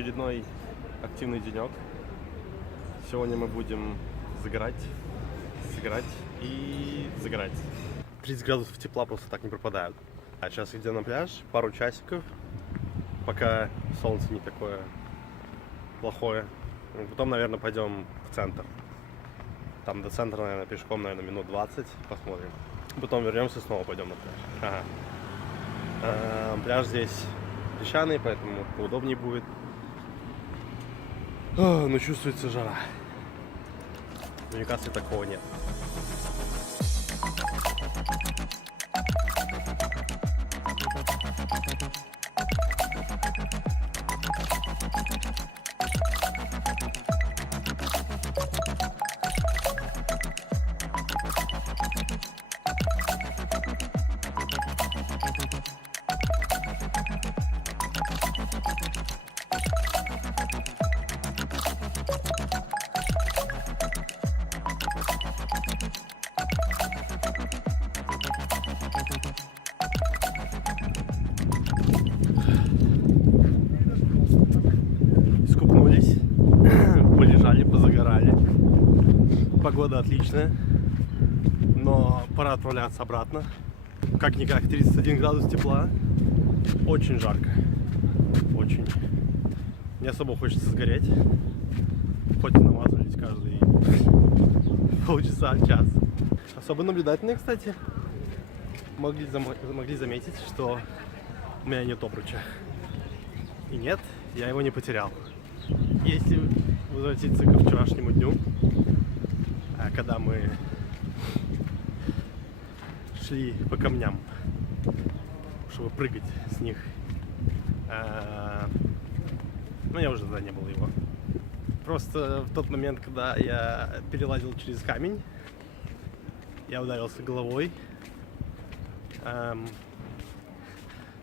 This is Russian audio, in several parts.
очередной активный денек. Сегодня мы будем загорать, сыграть и загорать. 30 градусов тепла просто так не пропадают. А сейчас идем на пляж, пару часиков, пока солнце не такое плохое. Потом, наверное, пойдем в центр. Там до центра, наверное, пешком, наверное, минут 20, посмотрим. Потом вернемся и снова пойдем на пляж. Пляж здесь песчаный, поэтому поудобнее будет. Но чувствуется жара. В Ньюкасле такого нет. Скупнулись, полежали, позагорали. Погода отличная, но пора отправляться обратно. Как-никак 31 градус тепла. Очень жарко. Очень. Не особо хочется сгореть. Хоть и намазывались каждые полчаса, час. Особо наблюдательные, кстати, могли заметить, что у меня нет обруча. И нет, я его не потерял. Если возвратиться ко вчерашнему дню, когда мы шли по камням, чтобы прыгать с них, но я уже тогда не было его. Просто в тот момент, когда я перелазил через камень, я ударился головой.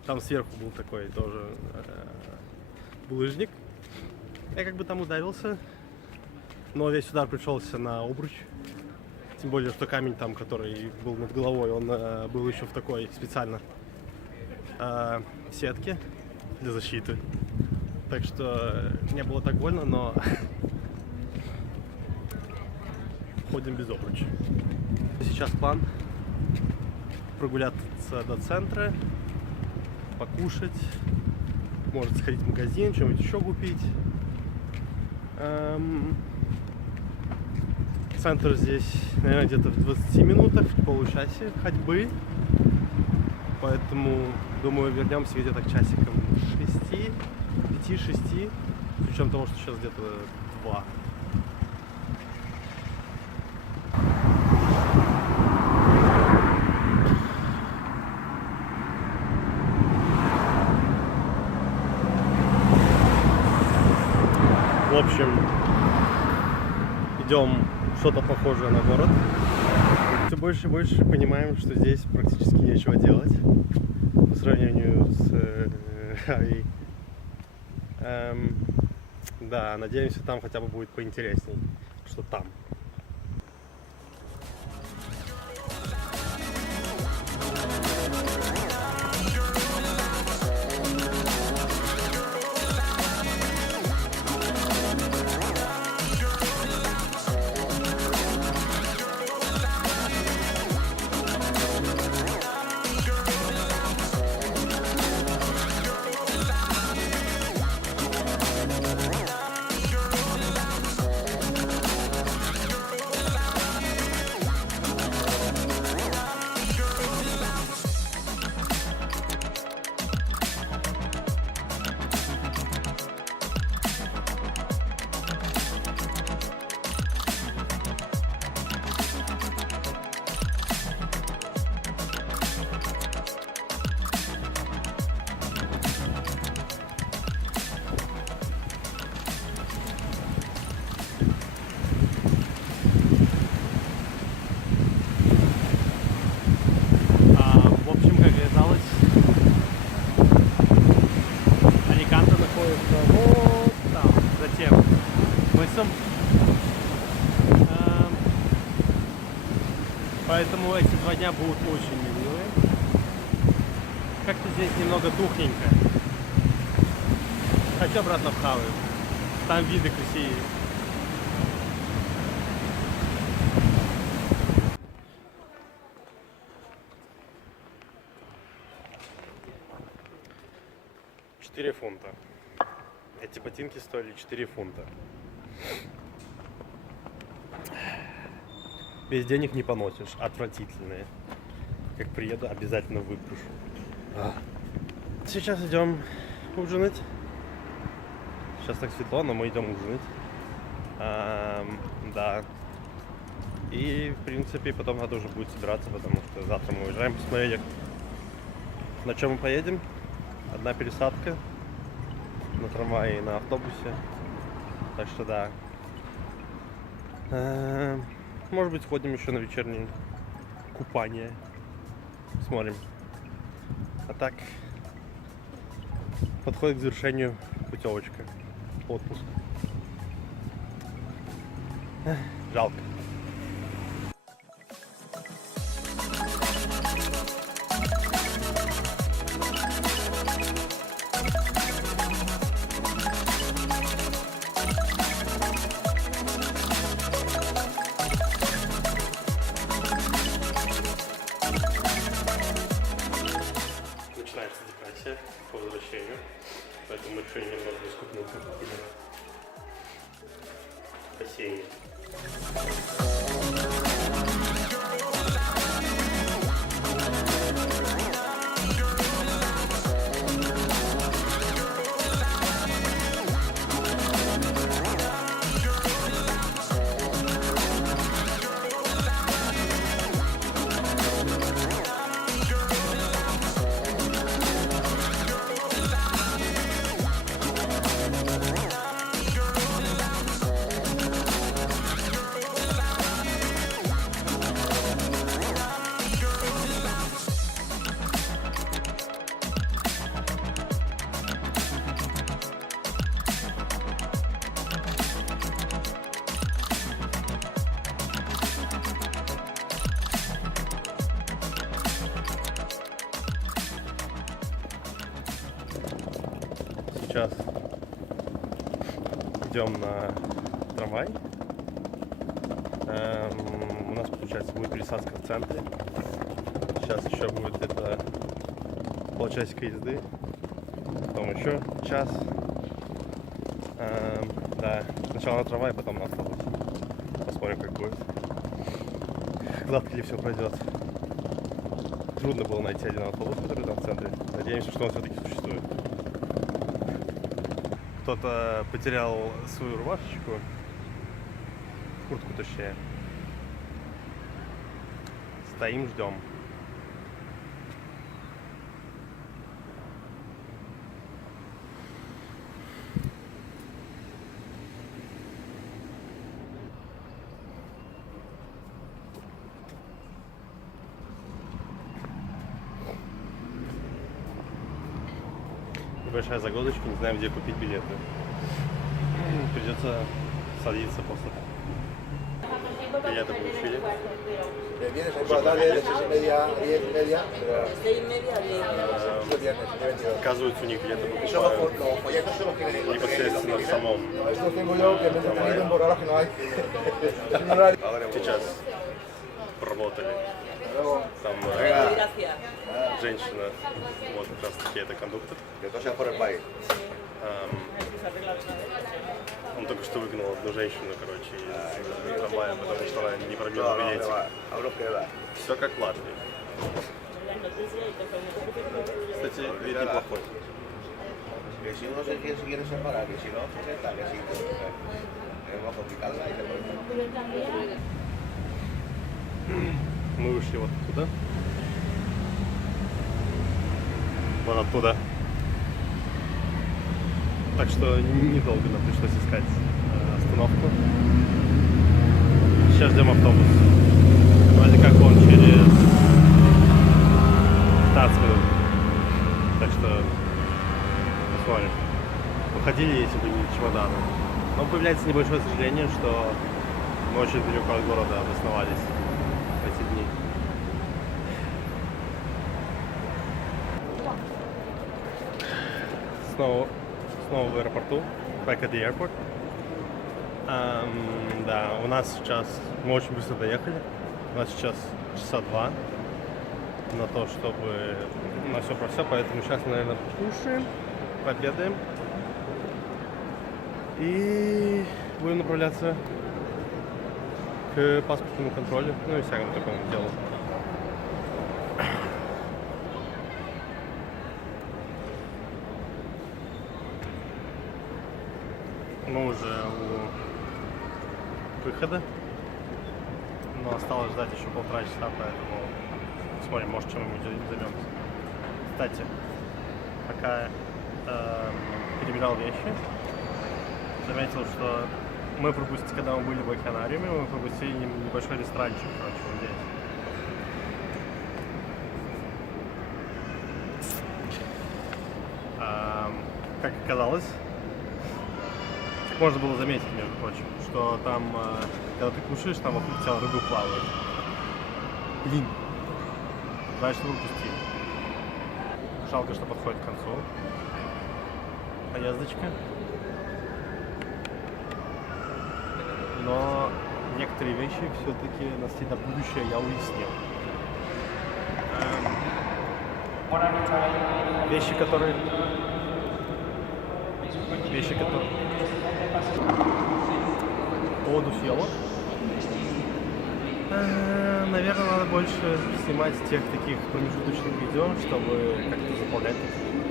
Там сверху был такой тоже булыжник. Я как бы там ударился, но весь удар пришелся на обруч. Тем более, что камень там, который был над головой, он был еще в такой специально сетке для защиты. Так что не было так больно, но ходим без обруча. Сейчас план прогуляться до центра, покушать, может сходить в магазин, что-нибудь еще купить. Центр здесь, наверное, где-то в 20 минутах, в получасе ходьбы. Поэтому, думаю, вернемся где-то к часикам 5-6, с учетом того, что сейчас где-то 2. В общем, идем что-то похожее на город. Все больше и больше понимаем, что здесь практически нечего делать по сравнению с Хави. Да, надеемся, там хотя бы будет поинтересней, что там. Поэтому эти 2 дня будут очень милые. Как-то здесь немного тухненько. Хочу обратно в Хавы. Там виды красивее. $4 Эти ботинки стоили 4 фунта. Без денег не поносишь. Отвратительные. Как приеду, обязательно выпрушу. Сейчас идем ужинать. Сейчас так светло, но мы идем ужинать. Да. И, в принципе, потом надо уже будет собираться, потому что завтра мы уезжаем. Посмотрели, на чем мы поедем. Одна пересадка на трамвае и на автобусе. Так что да. Может быть, сходим еще на вечернее купание. Смотрим. А так, подходит к завершению путевочка. Отпуск. Жалко. Начинается депрессия по возвращению, поэтому мы решили немного искупнуться в бассейне. Сейчас идем на трамвай. У нас, получается, будет пересадка в центре. Сейчас еще будет где-то полчасика езды. Потом еще час. Да, сначала на трамвай, потом на автобус. Посмотрим, как будет. Гладко ли все пройдет. Трудно было найти один автобус, который там в центре. Надеемся, что он все-таки существует. Кто-то потерял свою рубашечку, куртку точнее. Стоим, ждем. Большая загадочка, не знаем, где купить билеты. Придется садиться просто. Билеты получили. Оказывается, у них билеты покупают непосредственно в самом трамвае. Сейчас работали. Там женщина, вот как раз таки это кондуктор. Он только что выгнал одну женщину, короче, из трамвая, потому что она не пробила билетик. Все как в Латвии. Кстати, вид неплохой. Мы вышли вот туда. Вот оттуда. Так что недолго нам пришлось искать остановку. Сейчас ждем автобус. Вроде как он через 15 минут. Так что посмотрим. Уходили, если бы не чемоданы. Но появляется небольшое сожаление, что мы очень далеко от города обосновались в эти дни. снова в аэропорту. Back at the airport. Да, у нас сейчас... Мы очень быстро доехали. У нас сейчас часа 2 на то, чтобы... На все про все, поэтому сейчас, наверное, покушаем, пообедаем. И будем направляться к паспортному контролю, ну и всякому такому делу. Мы уже у выхода, но осталось ждать еще 1,5 часа, поэтому смотрим, может, чем-нибудь займемся. Кстати, пока перебирал вещи, заметил, что мы пропустили, когда мы были в океанариуме, мы пропустили небольшой ресторанчик, короче, вот здесь. Как оказалось, можно было заметить, между прочим, что там, когда ты кушаешь, там вокруг тебя рыбы плавают. Блин, значит, выпусти. Жалко, что подходит к концу. Поездочка. Но некоторые вещи все-таки на на будущее я уяснил. Вещи, которые... По поводу съемок. Наверное, надо больше снимать тех таких промежуточных видео, чтобы как-то заполнять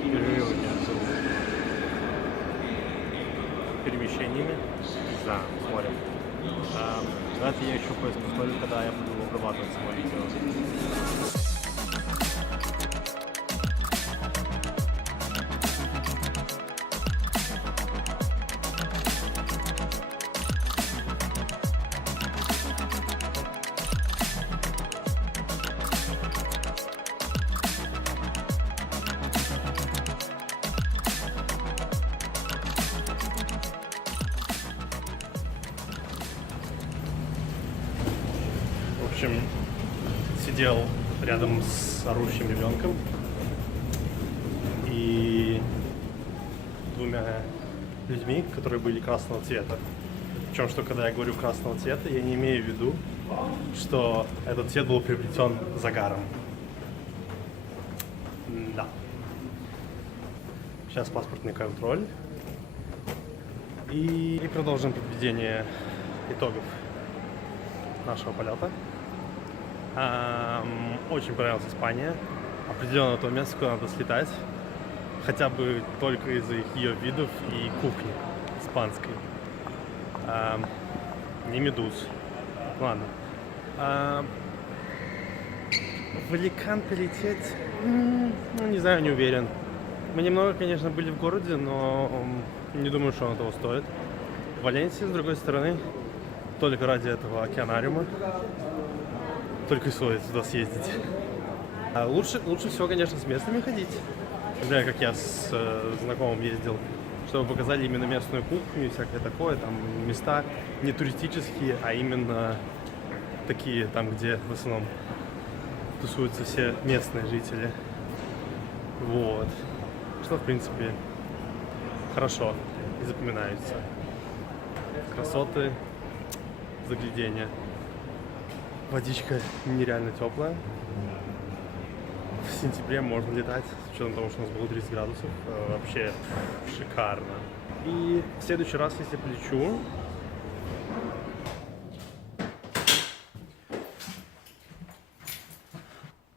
перерывы между перемещениями. Да, смотрим. Но это я еще посмотрю, когда я буду обрабатывать само видео. В общем, сидел рядом с орущим ребенком и двумя людьми, которые были красного цвета. Причем, что когда я говорю красного цвета, я не имею в виду, что этот цвет был приобретен загаром. Да. Сейчас паспортный контроль. И продолжим подведение итогов нашего полета. Очень понравилась Испания. Определенно то место, куда надо слетать. Хотя бы только из-за ее видов и кухни испанской. Не медуз. Ладно. В Аликанте лететь, ну, не знаю, не уверен. Мы немного, конечно, были в городе, но не думаю, что оно того стоит. В Валенсии, с другой стороны, только ради этого океанариума, только и стоит туда съездить. Лучше всего, конечно, с местными ходить. Например, как я с знакомым ездил, чтобы показали именно местную кухню и всякое такое. Там места не туристические, а именно такие, там, где в основном тусуются все местные жители. Вот. Что, в принципе, хорошо и запоминается. Красоты, заглядения. Водичка нереально теплая. В сентябре можно летать, с учетом того, что у нас было 30 градусов. Вообще шикарно. И в следующий раз, если полечу,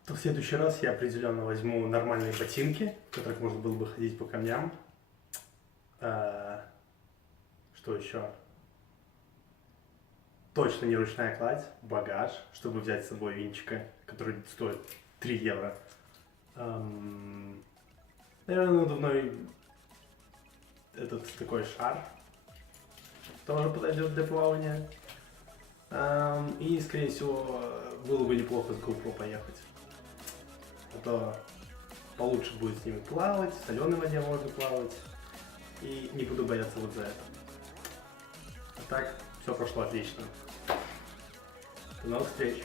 то в следующий раз я определенно возьму нормальные ботинки, в которых можно было бы ходить по камням. Что еще? Точно не ручная кладь, багаж, чтобы взять с собой винчика, который стоит 3 евро. Наверное, надувной этот такой шар тоже подойдет для плавания. И, скорее всего, было бы неплохо с GoPro поехать. А то получше будет с ними плавать, в соленой воде можно плавать. И не буду бояться вот за это. А так, все прошло отлично. До новых встреч!